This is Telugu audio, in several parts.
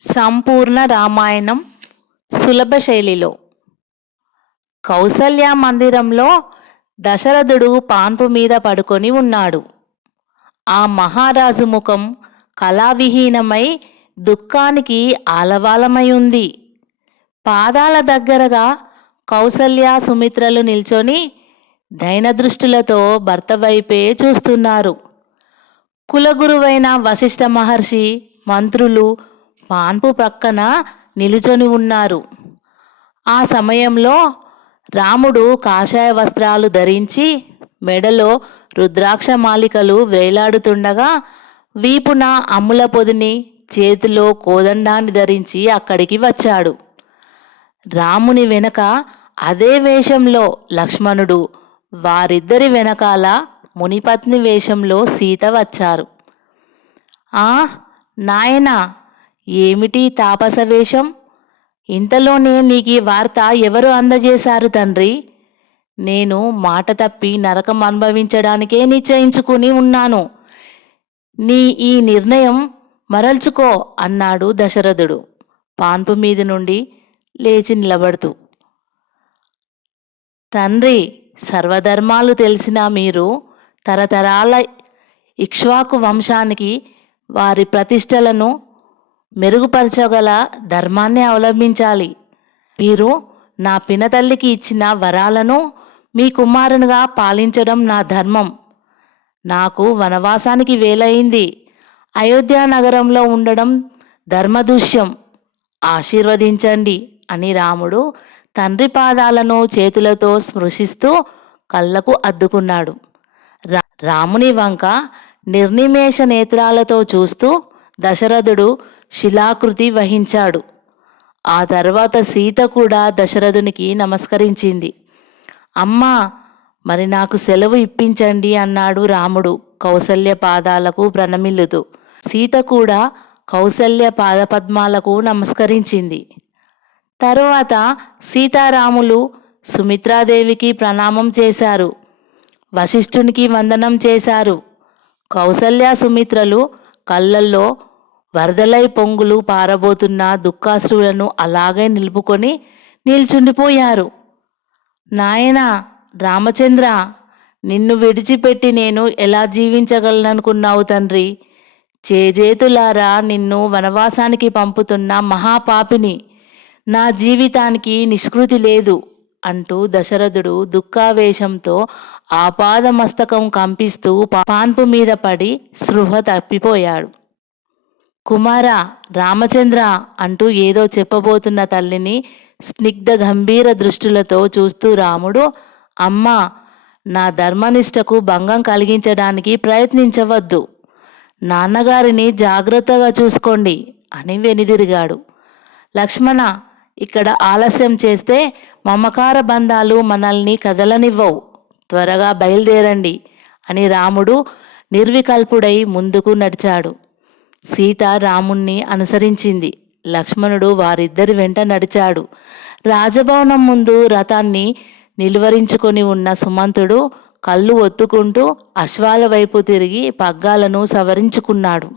సంపూర్ణ రామాయణం సులభ శైలిలో. కౌసల్య మందిరంలో దశరథుడు పాన్పు మీద పడుకొని ఉన్నాడు. ఆ మహారాజు ముఖం కళావిహీనమై దుఃఖానికి ఆలవాలమై ఉంది. పాదాల దగ్గరగా కౌసల్య సుమిత్రలు నిల్చొని దైనదృష్టులతో భర్త వైపే చూస్తున్నారు. కులగురువైన వశిష్ఠ మహర్షి, మంత్రులు పాన్పు ప్రక్కన నిలుచొని ఉన్నారు. ఆ సమయంలో రాముడు కాషాయ వస్త్రాలు ధరించి మెడలో రుద్రాక్ష మాలికలు వేలాడుతుండగా వీపున అమ్ముల పొదిని, చేతిలో కోదండాన్ని ధరించి అక్కడికి వచ్చాడు. రాముని వెనక అదే వేషంలో లక్ష్మణుడు, వారిద్దరి వెనకాల మునిపత్ని వేషంలో సీత వచ్చారు. ఆ నాయనా, ఏమిటి తాపస వేషం? ఇంతలోనే నీకు ఈ వార్త ఎవరు అందజేశారు తండ్రి? నేను మాట తప్పి నరకం అనుభవించడానికే నిశ్చయించుకుని ఉన్నాను. నీ ఈ నిర్ణయం మరల్చుకో అన్నాడు దశరథుడు పాన్పు మీద నుండి లేచి నిలబడుతూ. తండ్రి, సర్వధర్మాలు తెలిసిన మీరు తరతరాల ఇక్ష్వాకు వంశానికి వారి ప్రతిష్టలను మెరుగుపరచగల ధర్మాన్ని అవలంబించాలి. మీరు నా పినతల్లికి ఇచ్చిన వరాలను మీ కుమారునిగా పాలించడం నా ధర్మం. నాకు వనవాసానికి వేలయింది. అయోధ్య నగరంలో ఉండడం ధర్మదూష్యం. ఆశీర్వదించండి అని రాముడు తండ్రి పాదాలను చేతులతో స్పృశిస్తూ కళ్ళకు అద్దుకున్నాడు. రాముని వంక నిర్నిమేష నేత్రాలతో చూస్తూ దశరథుడు శిలాకృతి వహించాడు. ఆ తర్వాత సీత కూడా దశరథునికి నమస్కరించింది. అమ్మా, మరి నాకు సెలవు ఇప్పించండి అన్నాడు రాముడు కౌసల్య పాదాలకు ప్రణమిల్లుతూ. సీత కూడా కౌసల్య పాదపద్మాలకు నమస్కరించింది. తరువాత సీతారాములు సుమిత్రాదేవికి ప్రణామం చేశారు. వశిష్ఠునికి వందనం చేశారు. కౌసల్య సుమిత్రలు కళ్ళల్లో వరదలై పొంగులు పారబోతున్న దుఃఖాశ్రువులను అలాగే నిలుపుకొని నిల్చుండిపోయారు. నాయనా రామచంద్ర, నిన్ను విడిచిపెట్టి నేను ఎలా జీవించగలననుకున్నావు తండ్రి? చేజేతులారా నిన్ను వనవాసానికి పంపుతున్న మహాపాపిని. నా జీవితానికి నిష్కృతి లేదు అంటూ దశరథుడు దుఃఖావేశంతో ఆపాదమస్తకం కంపిస్తూ పాన్పు మీద పడి స్పృహ తప్పిపోయాడు. కుమారా రామచంద్ర అంటూ ఏదో చెప్పబోతున్న తల్లిని స్నిగ్ధ గంభీర దృష్టిలతో చూస్తూ రాముడు, అమ్మా, నా ధర్మనిష్టకు భంగం కలిగించడానికి ప్రయత్నించవద్దు. నాన్నగారిని జాగ్రత్తగా చూసుకోండి అని వెనుదిరిగాడు. లక్ష్మణ, ఇక్కడ ఆలస్యం చేస్తే మమకార బంధాలు మనల్ని కదలనివ్వవు. త్వరగా బయలుదేరండి అని రాముడు నిర్వికల్పుడై ముందుకు నడిచాడు. సీత రాముణ్ణి అనుసరించింది. లక్ష్మణుడు వారిద్దరి వెంట నడిచాడు. రాజభవనం ముందు రథాన్ని నిలువరించుకొని ఉన్న సుమంతుడు కళ్ళు ఒత్తుకుంటూ అశ్వాల వైపు తిరిగి పగ్గాలను సవరించుకున్నాడు.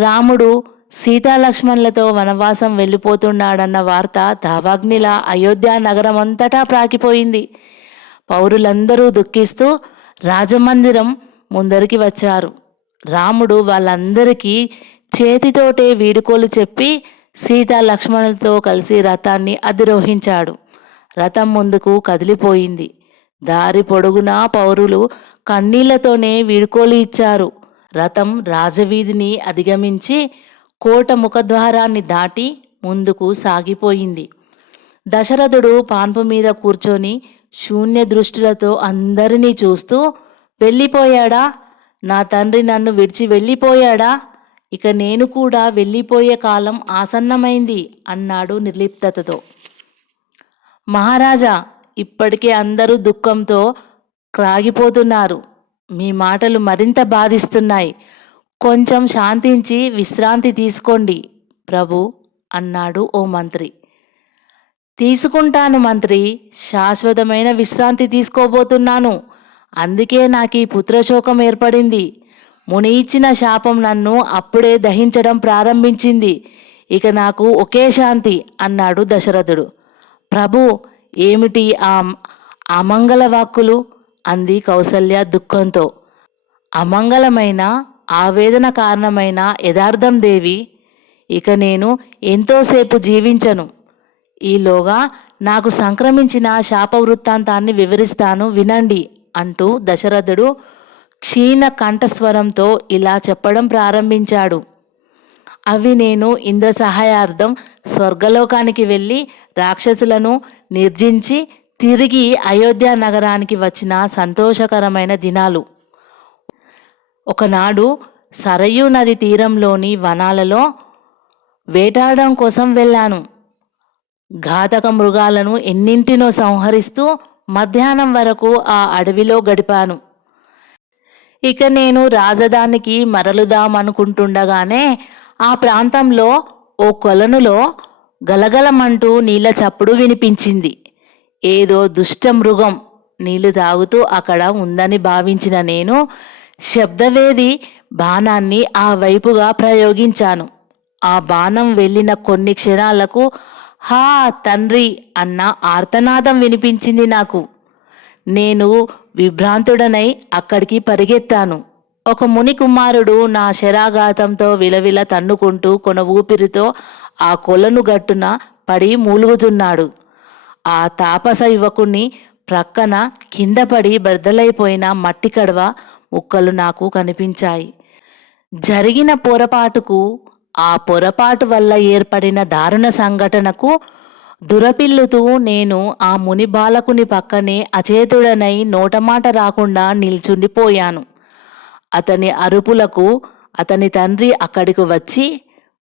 రాముడు సీతాలక్ష్మణులతో వనవాసం వెళ్ళిపోతున్నాడన్న వార్త దావాగ్నిలా అయోధ్య నగరం అంతటా ప్రాకిపోయింది. పౌరులందరూ దుఃఖిస్తూ రాజమందిరం ముందరికి వచ్చారు. రాముడు వాళ్ళందరికీ చేతితోటే వీడుకోలు చెప్పి సీతా లక్ష్మణులతో కలిసి రథాన్ని అధిరోహించాడు. రథం ముందుకు కదిలిపోయింది. దారి పొడుగునా పౌరులు కన్నీళ్లతోనే వీడుకోలు ఇచ్చారు. రథం రాజవీధిని అధిగమించి కోట ముఖద్వారాన్ని దాటి ముందుకు సాగిపోయింది. దశరథుడు పాన్పు మీద కూర్చొని శూన్య దృష్టిలతో అందరినీ చూస్తూ, వెళ్ళిపోయాడా? నా తండ్రి నన్ను విడిచి వెళ్ళిపోయాడా? ఇక నేను కూడా వెళ్ళిపోయే కాలం ఆసన్నమైంది అన్నాడు నిర్లిప్తతతో. మహారాజా, ఇప్పటికే అందరూ దుఃఖంతో క్రాగిపోతున్నారు. మీ మాటలు మరింత బాధిస్తున్నాయి. కొంచెం శాంతించి విశ్రాంతి తీసుకోండి ప్రభు అన్నాడు ఓ మంత్రి. తీసుకుంటాను మంత్రి, శాశ్వతమైన విశ్రాంతి తీసుకోబోతున్నాను. అందుకే నాకు ఈ పుత్రశోకం ఏర్పడింది. ముని ఇచ్చిన శాపం నన్ను అప్పుడే దహించడం ప్రారంభించింది. ఇక నాకు ఒకే శాంతి అన్నాడు దశరథుడు. ప్రభు, ఏమిటి ఆ అమంగళ వాక్కులు అంది కౌసల్య దుఃఖంతో. అమంగళమైన ఆవేదన కారణమైన యథార్థం దేవి. ఇక నేను ఎంతోసేపు జీవించను. ఈలోగా నాకు సంక్రమించిన శాప వృత్తాంతాన్ని వివరిస్తాను వినండి అంటూ దశరథుడు క్షీణ కంఠస్వరంతో ఇలా చెప్పడం ప్రారంభించాడు. అవి నేను ఇంద్ర సహాయార్థం స్వర్గలోకానికి వెళ్ళి రాక్షసులను నిర్జించి తిరిగి అయోధ్య నగరానికి వచ్చిన సంతోషకరమైన దినాలు. ఒకనాడు సరయూ నది తీరంలోని వనాలలో వేటాడడం కోసం వెళ్ళాను. ఘాతక మృగాలను ఎన్నింటినో సంహరిస్తూ మధ్యాహ్నం వరకు ఆ అడవిలో గడిపాను. ఇక నేను రాజధానికి మరలుదామనుకుంటుండగానే ఆ ప్రాంతంలో ఓ కొలనులో గలగలమంటూ నీళ్ల చప్పుడు వినిపించింది. ఏదో దుష్ట మృగం నీళ్లు తాగుతూ అక్కడ ఉందని భావించిన నేను శబ్దవేది బాణాన్ని ఆ వైపుగా ప్రయోగించాను. ఆ బాణం వెళ్ళిన కొన్ని క్షణాలకు హా తండ్రి అన్న ఆర్తనాదం వినిపించింది నాకు. నేను విభ్రాంతుడనై అక్కడికి పరిగెత్తాను. ఒక ముని కుమారుడు నా శరాఘాతంతో విలవిల తన్నుకుంటూ కొన ఊపిరితో ఆ కొలను గట్టున పడి మూలుగుతున్నాడు. ఆ తాపస యువకుని ప్రక్కన కింద పడి బద్దలైపోయిన మట్టి కడవ ముక్కలు నాకు కనిపించాయి. జరిగిన పొరపాటుకు, ఆ పొరపాటు వల్ల ఏర్పడిన దారుణ సంఘటనకు దురపిల్లుతూ నేను ఆ ముని బాలకుని పక్కనే అచేతుడనై నోటమాట రాకుండా నిల్చుండిపోయాను. అతని అరుపులకు అతని తండ్రి అక్కడికి వచ్చి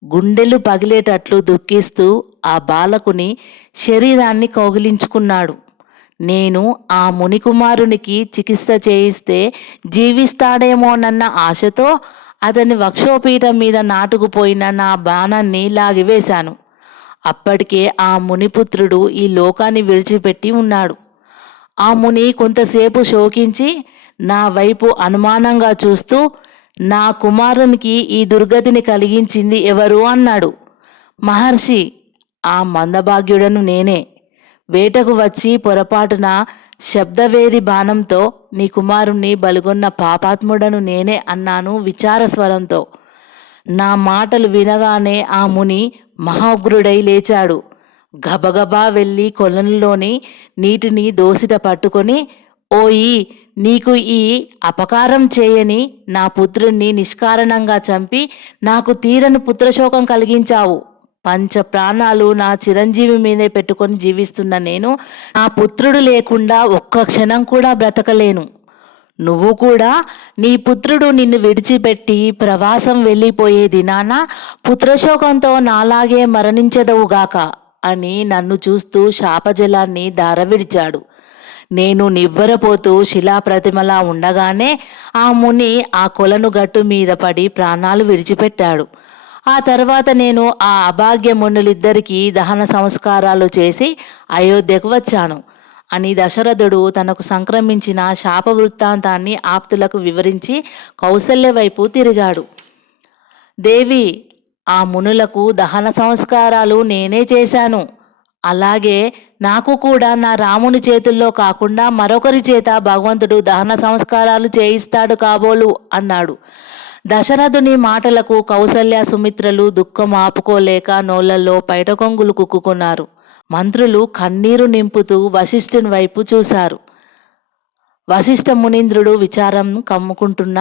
గుండెలు పగిలేటట్లు దుఃఖిస్తూ ఆ బాలకుని శరీరాన్ని కౌగిలించుకున్నాడు. నేను ఆ మునికుమారునికి చికిత్స చేయిస్తే జీవిస్తాడేమోనన్న ఆశతో అతని వక్షోపీఠం మీద నాటుకుపోయిన నా బాణాన్ని లాగివేశాను. అప్పటికే ఆ మునిపుత్రుడు ఈ లోకాన్ని విడిచిపెట్టి ఉన్నాడు. ఆ ముని కొంతసేపు శోకించి నా వైపు అనుమానంగా చూస్తూ, నా కుమారునికి ఈ దుర్గతిని కలిగించింది ఎవరు అన్నాడు. మహర్షి, ఆ మందభాగ్యుడను నేనే. వేటకు వచ్చి పొరపాటున శబ్దవేది బాణంతో నీ కుమారుణ్ణి బలుగొన్న పాపాత్ముడను నేనే అన్నాను విచార స్వరంతో. నా మాటలు వినగానే ఆ ముని మహోగ్రుడై లేచాడు. గబగబా వెళ్ళి కొలనులోని నీటిని దోసిట పట్టుకొని, ఓయి, నీకు ఈ అపకారం చేయని నా పుత్రుణ్ణి నిష్కారణంగా చంపి నాకు తీరని పుత్రశోకం కలిగించావు. పంచ ప్రాణాలు నా చిరంజీవి మీదే పెట్టుకొని జీవిస్తున్న నేను నా పుత్రుడు లేకుండా ఒక్క క్షణం కూడా బ్రతకలేను. నువ్వు కూడా నీ పుత్రుడు నిన్ను విడిచిపెట్టి ప్రవాసం వెళ్ళిపోయే దినాన పుత్రశోకంతో నాలాగే మరణించదవుగాక అని నన్ను చూస్తూ శాపజలాన్ని దారవిడిచాడు. నేను నివ్వెరపోతూ శిలాప్రతిమలా ఉండగానే ఆ ముని ఆ కొలను గట్టు మీద పడి ప్రాణాలు విడిచిపెట్టాడు. ఆ తర్వాత నేను ఆ అభాగ్యమునులిద్దరికీ దహన సంస్కారాలు చేసి అయోధ్యకు వచ్చాను అని దశరథుడు తనకు సంక్రమించిన శాప వృత్తాంతాన్ని ఆప్తులకు వివరించి కౌసల్య వైపు తిరిగాడు. దేవి, ఆ మునులకు దహన సంస్కారాలు నేనే చేశాను. అలాగే నాకు కూడా నా రాముని చేతుల్లో కాకుండా మరొకరి చేత భగవంతుడు దహన సంస్కారాలు చేయిస్తాడు కాబోలు అన్నాడు. దశరథుని మాటలకు కౌసల్య సుమిత్రలు దుఃఖం ఆపుకోలేక నోళ్లలో పైటకొంగులు కుక్కుకున్నారు. మంత్రులు కన్నీరు నింపుతూ వశిష్ఠుని వైపు చూశారు. వశిష్ఠ మునీంద్రుడు విచారం కమ్ముకుంటున్న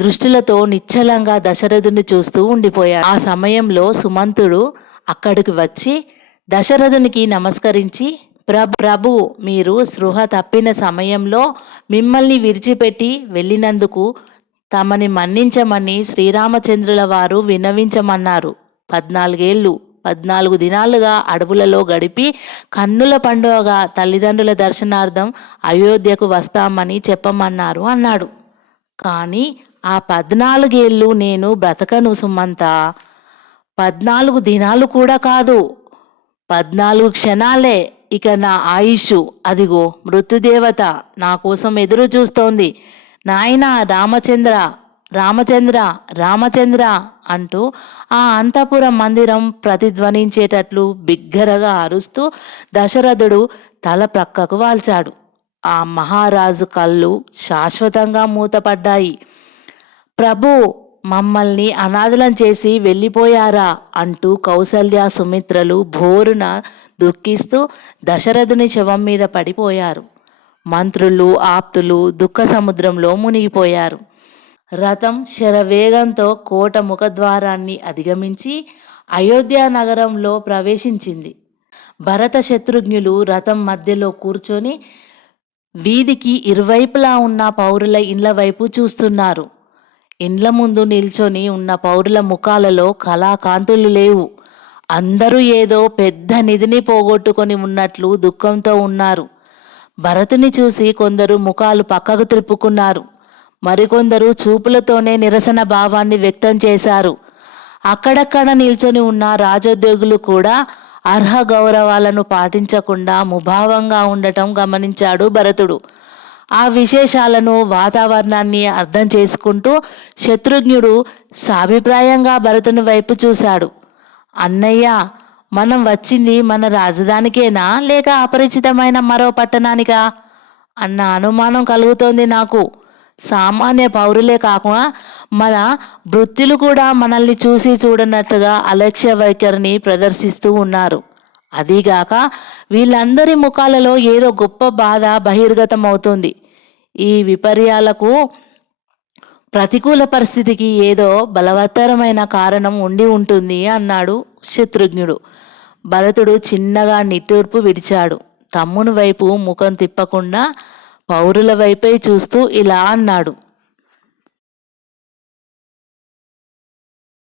దృష్టిలతో నిశ్చలంగా దశరథుని చూస్తూ ఉండిపోయాడు. ఆ సమయంలో సుమంతుడు అక్కడికి వచ్చి దశరథునికి నమస్కరించి, ప్రభు, మీరు స్పృహ తప్పిన సమయంలో మిమ్మల్ని విడిచిపెట్టి వెళ్ళినందుకు తమని మన్నించమని శ్రీరామచంద్రుల వారు విన్నవించమన్నారు. 14 దినాలుగా అడవులలో గడిపి కన్నుల పండుగగా తల్లిదండ్రుల దర్శనార్థం అయోధ్యకు వస్తామని చెప్పమన్నారు అన్నాడు. కానీ ఆ 14 ఏళ్ళు నేను బ్రతకను సుమంత. 14 దినాలు కూడా కాదు, 14 క్షణాలే ఇక నా ఆయుష్. అదిగో మృత్యుదేవత నా కోసం ఎదురు చూస్తోంది. నాయనా రామచంద్ర, రామచంద్ర, రామచంద్ర అంటూ ఆ అంతఃపుర మందిరం ప్రతిధ్వనించేటట్లు బిగ్గరగా అరుస్తూ దశరథుడు తల ప్రక్కకు వాల్చాడు. ఆ మహారాజు కళ్ళు శాశ్వతంగా మూతపడ్డాయి. ప్రభు, మమ్మల్ని అనాథలం చేసి వెళ్ళిపోయారా అంటూ కౌసల్య సుమిత్రలు భోరున దుఃఖిస్తూ దశరథుని శవం మీద పడిపోయారు. మంత్రులు ఆప్తులు దుఃఖ సముద్రంలో మునిగిపోయారు. రథం శరవేగంతో కోట ముఖద్వారాన్ని అధిగమించి అయోధ్య నగరంలో ప్రవేశించింది. భరత శత్రుఘ్నులు రథం మధ్యలో కూర్చొని వీధికి ఇరువైపులా ఉన్న పౌరుల ఇండ్ల వైపు చూస్తున్నారు. ఇండ్ల ముందు నిల్చొని ఉన్న పౌరుల ముఖాలలో కళాకాంతులు లేవు. అందరూ ఏదో పెద్ద నిధిని పోగొట్టుకొని ఉన్నట్లు దుఃఖంతో ఉన్నారు. భరతుని చూసి కొందరు ముఖాలు పక్కకు త్రిప్పుకున్నారు. మరికొందరు చూపులతోనే నిరసన భావాన్ని వ్యక్తం చేశారు. అక్కడక్కడ నిల్చొని ఉన్న రాజోద్యోగులు కూడా అర్హ గౌరవాలను పాటించకుండా ముభావంగా ఉండటం గమనించాడు భరతుడు. ఆ విశేషాలను వాతావరణాన్ని అర్థం చేసుకుంటూ శత్రుఘ్నుడు సాభిప్రాయంగా భరతుని వైపు చూశాడు. అన్నయ్య, మనం వచ్చింది మన రాజధానికేనా లేక అపరిచితమైన మరో పట్టణానికా అన్న అనుమానం కలుగుతోంది నాకు. సామాన్య పౌరులే కాకుండా మన వృత్తులు కూడా మనల్ని చూసి చూడనట్టుగా అలక్ష్య వైఖరిని ప్రదర్శిస్తూ ఉన్నారు. అదీగాక వీళ్ళందరి ముఖాలలో ఏదో గొప్ప బాధ బహిర్గతం అవుతుంది. ఈ విపర్యాలకు ప్రతికూల పరిస్థితికి ఏదో బలవత్తరమైన కారణం ఉండి ఉంటుంది అన్నాడు శత్రుఘ్నుడు. భరతుడు చిన్నగా నిట్టూర్పు విడిచాడు. తమ్ముని వైపు ముఖం తిప్పకుండా పౌరుల వైపే చూస్తూ ఇలా అన్నాడు.